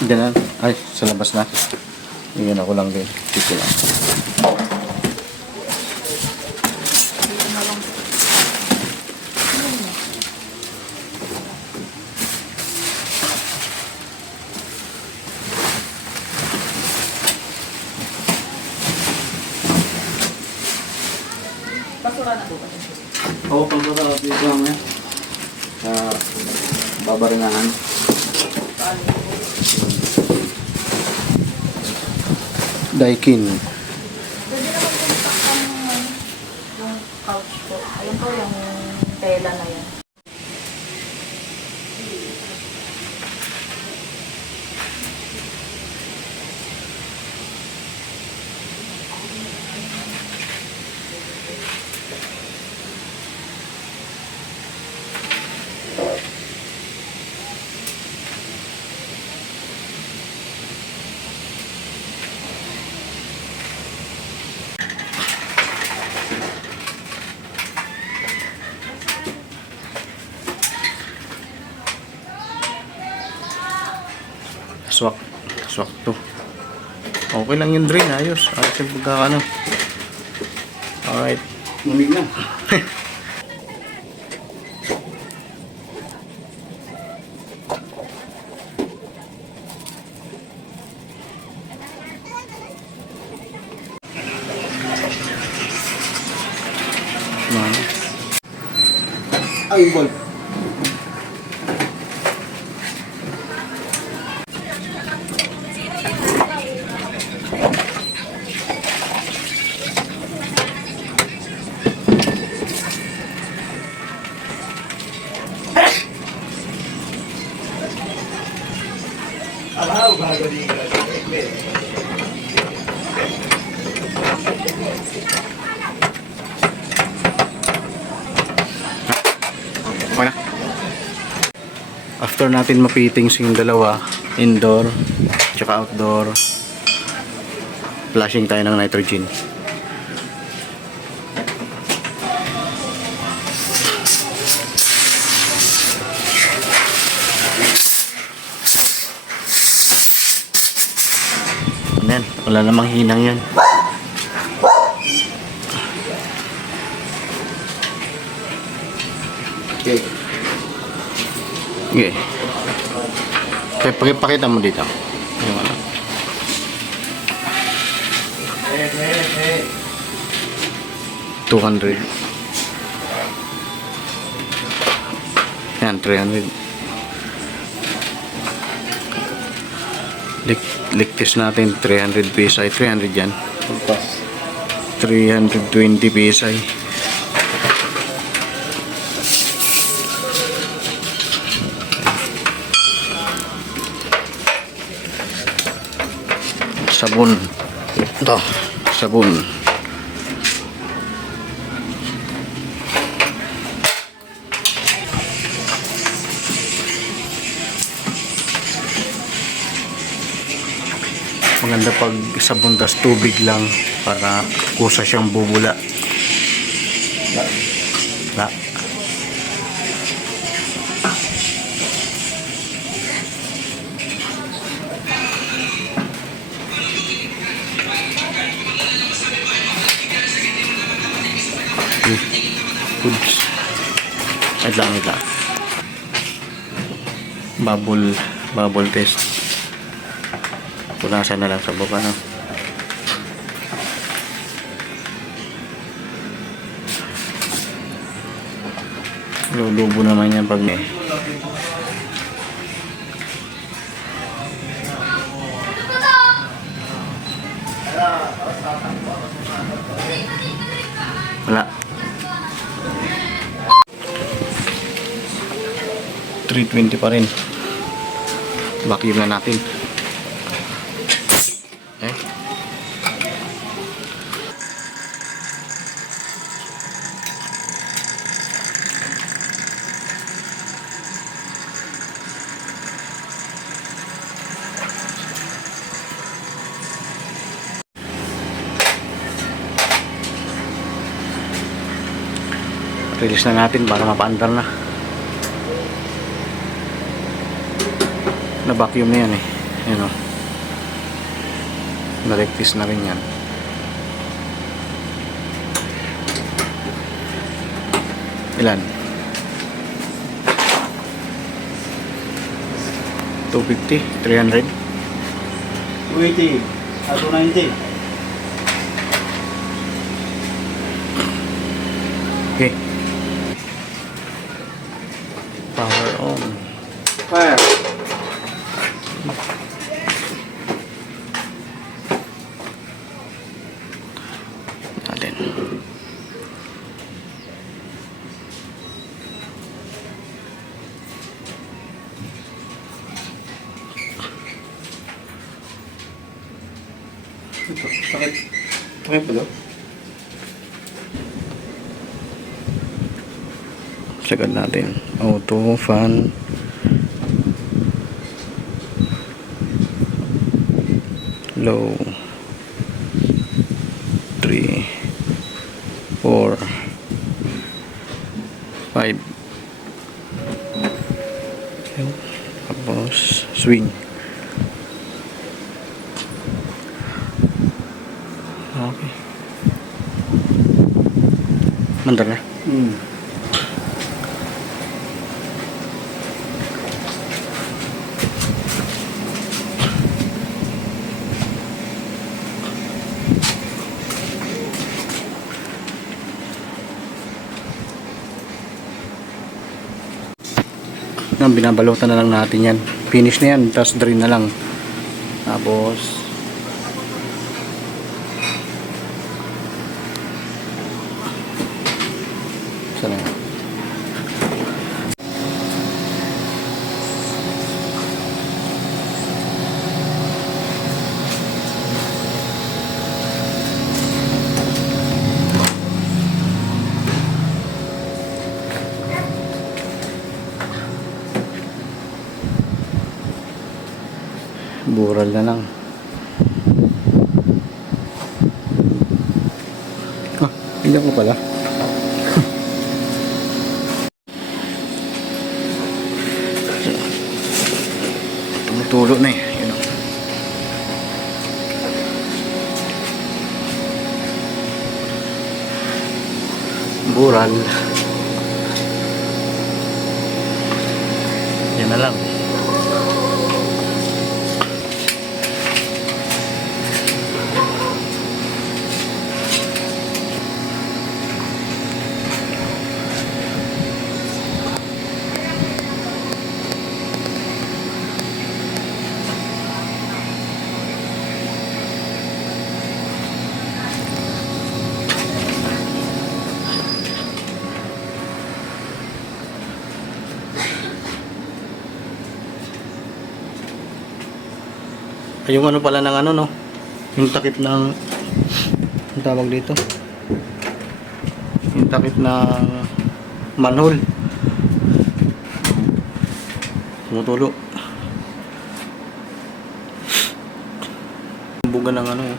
Diyan na. Ay, sa labas na. Iyan ako lang din. Dito lang. Basura na po ba? Oo, pagkakala dito lang eh. Sa babaringahan. Daikin. Pwede naman pumunta yung couch po. Ayun po yung tela na yan. Swak. Swak to. Okay lang yung drain. Ayos. Ayos yung pagkakano. Alright. Mumig na. Ay, ball. Okay na. After natin ma-fittings yung dalawa, indoor tsaka outdoor, flashing tayo ng nitrogen. Ayan, wala namang hinang yan. Okay. Okay. Okay, pakita mo dito. Yung ano. $200. Yan, 300. Leak test natin 300 PSI. 300 yan. 320 PSI. Sabon. Ito, sabon. Maganda pag sabon tas tubig lang para kusa siyang bubula. La. Goods. Wait lang. Bubble test. Punasan na lang sa baba, no? Lulubo naman yan pag may wala. 320 pa rin. Vacuum na natin. Eh? Release na natin para mapaandar na. Na vacuum na yan eh. Yun o. Narektis na rin yan. Ilan? 250? 300? 280. 290. Okay. Power on. Fire. Natin. Ito, sakit. Sakit ba daw? Sagad natin. Auto, fan. Low. 3 4 5. Tapos swing. Okay. Mandar na. Yan, binabalutan na lang natin yan. Finish na yan, tapos drain na lang. Tapos sana yan. Bural na lang. Ah, hindi ko pala. Tumutulo na eh. Yun o. Bural. Yan na lang. Yung ano pala ng ano no, yung takip ng, ang tawag dito, yung takip ng manhole, tumutulo. Buga ng ano eh.